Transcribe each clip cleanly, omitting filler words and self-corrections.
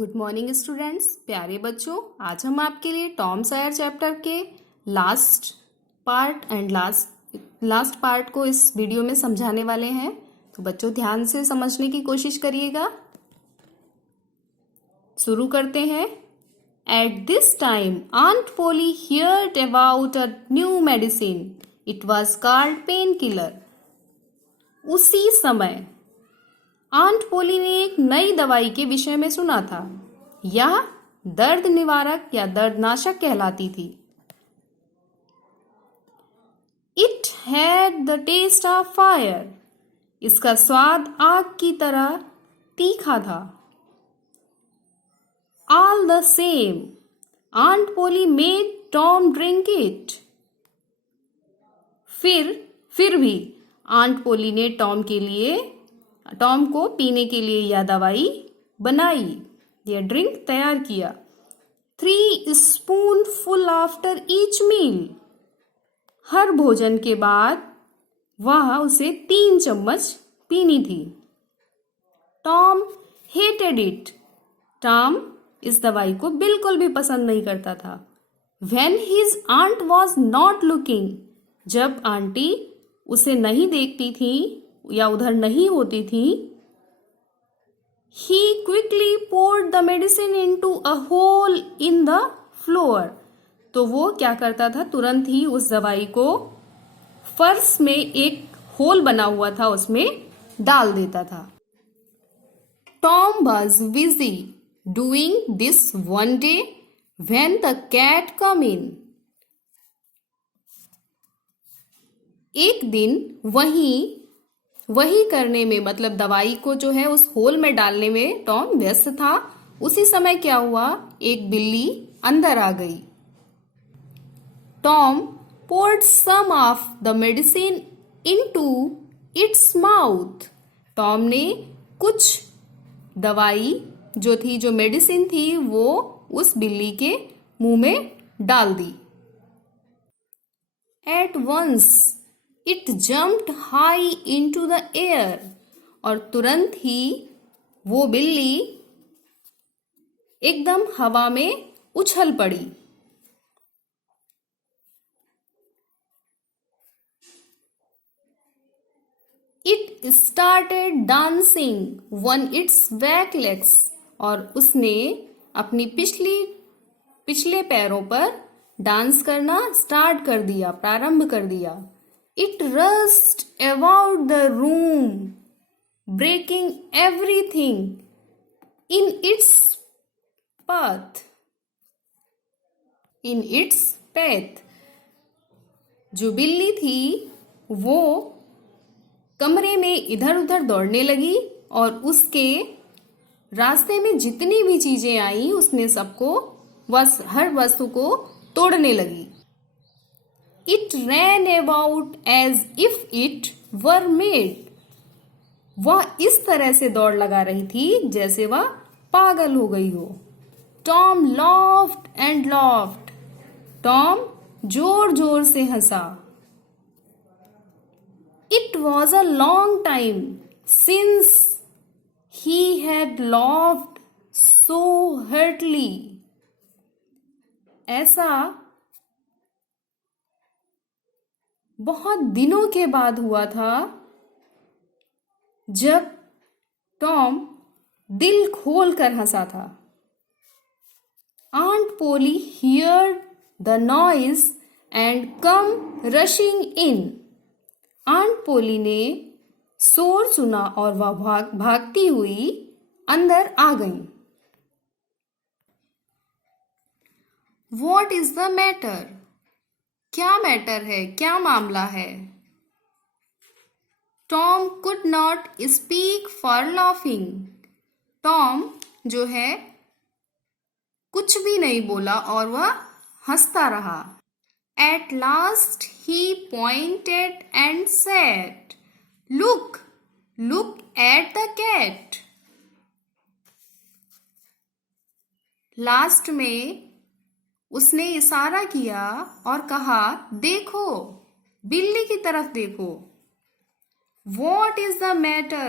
Good morning students, प्यारे बच्चों। आज हम आपके लिए टॉम सॉयर चैप्टर के लास्ट पार्ट को इस वीडियो में समझाने वाले हैं। तो बच्चों ध्यान से समझने की कोशिश करिएगा। शुरू करते हैं। At this time aunt Polly heard about a new medicine. It was called painkiller. उसी समय आंट पोली ने एक नई दवाई के विषय में सुना था। यह दर्द निवारक या दर्दनाशक कहलाती थी। It had the taste of fire. इसका स्वाद आग की तरह तीखा था। All the same aunt Polly made Tom drink it. फिर भी आंट पोली ने टॉम को पीने के लिए यह दवाई बनाई, यह ड्रिंक तैयार किया। 3 स्पूनफुल आफ्टर ईच मील। हर भोजन के बाद वह उसे 3 चम्मच पीनी थी। Tom hated it. टॉम इस दवाई को बिल्कुल भी पसंद नहीं करता था। When his aunt was not looking, जब आंटी उसे नहीं देखती थी या उधर नहीं होती थी, he quickly poured the medicine into a hole in the floor. तो वो क्या करता था, तुरंत ही उस दवाई को फर्श में एक होल बना हुआ था उसमें डाल देता था। Tom was busy doing this one day when the cat came in. एक दिन वही करने में, मतलब दवाई को जो है उस होल में डालने में टॉम व्यस्त था। उसी समय क्या हुआ, एक बिल्ली अंदर आ गई। Tom poured some of the medicine into its mouth. Tom ने कुछ दवाई जो मेडिसिन थी वो उस बिल्ली के मुंह में डाल दी। At once it jumped high into the air. और तुरंत ही वो बिल्ली एकदम हवा में उछल पड़ी। It started dancing on its back legs. और उसने अपनी पिछले पैरों पर डांस करना प्रारंभ कर दिया। It rushed about the room, breaking everything in its path. जो बिल्ली थी वो कमरे में इधर उधर दौड़ने लगी और उसके रास्ते में जितनी भी चीजें आई उसने हर वस्तु को तोड़ने लगी। It ran about as if it were made. वह इस तरह से दौड़ लगा रही थी जैसे वह पागल हो गई हो। Tom laughed and laughed. Tom जोर जोर से हंसा। It was a long time since he had laughed so heartily. ऐसा बहुत दिनों के बाद हुआ था जब टॉम दिल खोल कर हंसा था। Aunt Polly heard the noise and come rushing in. Aunt Polly ने शोर सुना और वह भागती हुई अंदर आ गई। What is the matter? क्या मैटर है, क्या मामला है? Tom could not speak for laughing. Tom जो है कुछ भी नहीं बोला और वह हंसता रहा। At last he pointed and said, look at the cat. Last में उसने इशारा किया और कहा, देखो, बिल्ली की तरफ देखो। What is the matter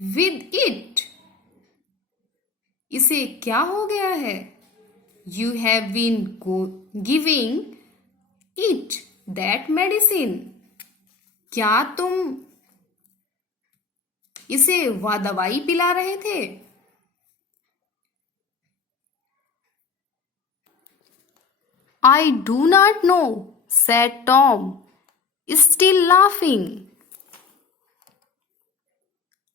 with it? इसे क्या हो गया है? You have been giving it that medicine. क्या तुम इसे वह दवाई पिला रहे थे? I do not know, said Tom, still laughing.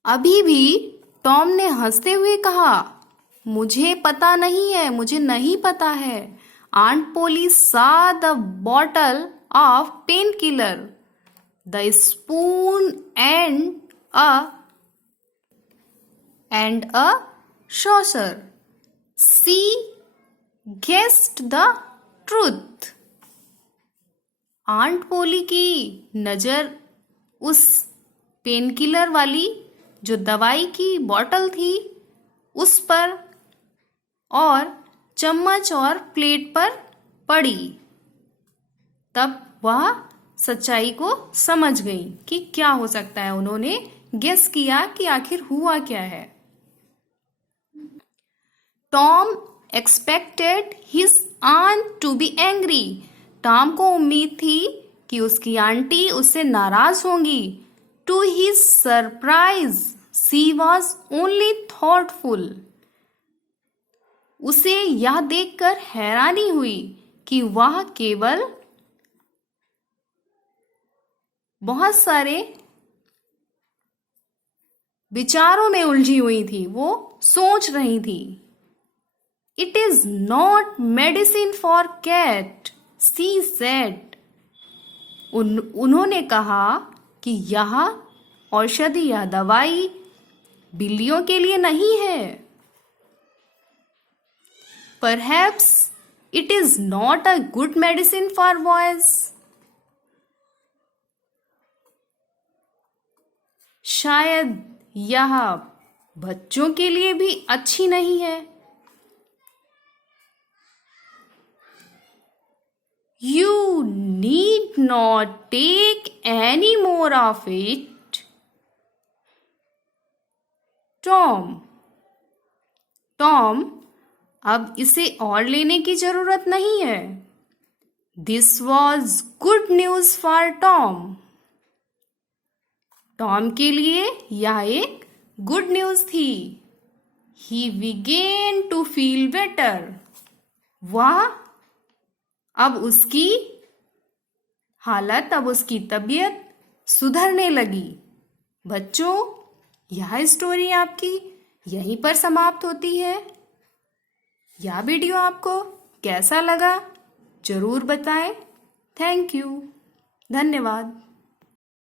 अभी भी टॉम ने हंसते हुए कहा, मुझे पता नहीं है, मुझे नहीं पता है. Aunt Polly saw the bottle of painkiller, the spoon and a saucer. She guessed the truth. Aunt Polly की नजर उस पेनकिलर वाली जो दवाई की बोतल थी उस पर और चम्मच और प्लेट पर पड़ी. तब वह सच्चाई को समझ गई कि क्या हो सकता है. उन्होंने गेस किया कि आखिर हुआ क्या है. Tom expected his aunt to be angry. Tom को उम्मीद थी कि उसकी आंटी उससे नाराज होंगी. To his surprise she was only thoughtful. उसे यह देखकर हैरानी हुई कि वह केवल बहुत सारे विचारों में उलझी हुई थी. वो सोच रही थी. It is not medicine for cat, she said. उन्होंने कहा कि यह औषधि या दवाई बिल्लियों के लिए नहीं है. Perhaps it is not a good medicine for boys. शायद यह बच्चों के लिए भी अच्छी नहीं है. You need not take any more of it, Tom. Tom, अब इसे और लेने की जरूरत नहीं है. This was good news for Tom. Tom के लिए यह एक गुड न्यूज थी. He began to feel better. वह अब उसकी हालत, अब उसकी तबीयत सुधरने लगी. बच्चों, यह स्टोरी आपकी यहीं पर समाप्त होती है. यह वीडियो आपको कैसा लगा जरूर बताएं. Thank you. धन्यवाद.